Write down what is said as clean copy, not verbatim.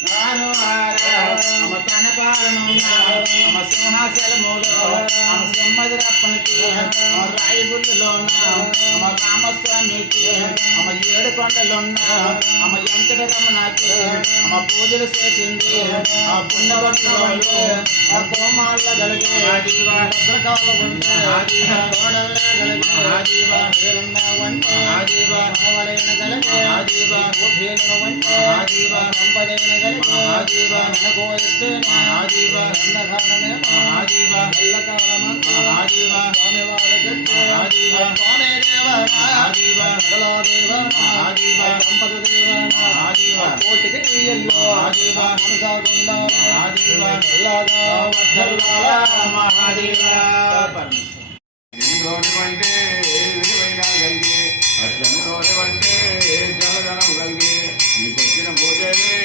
అమ తన పాలనున్న అమ సింహాచలములో అమ సింహద్రప్పనికి అమ రాయబుల్లులోన అమ రామస్వామికి అమ ఏడు కొండలున్న అమ వెంకటరమణకి అమ పూజలు చేసింది ఆ పుణ్యభక్తులు ఆ కోమాళ్ళ కలిగే భద్రకాల ఉంటే మనవలైన కలిగే సంపదైన కలిగే మనకో ఎత్తే రంధకాలమే స్వామివారి స్వామి దేవ సంపద దేవ కోటికి తీయల్లో కొనసాగుండా అంటే విలువైన కలిగి అట్లలోనే అంటే జలధనం కలిగి మీకు వచ్చిన భోజనే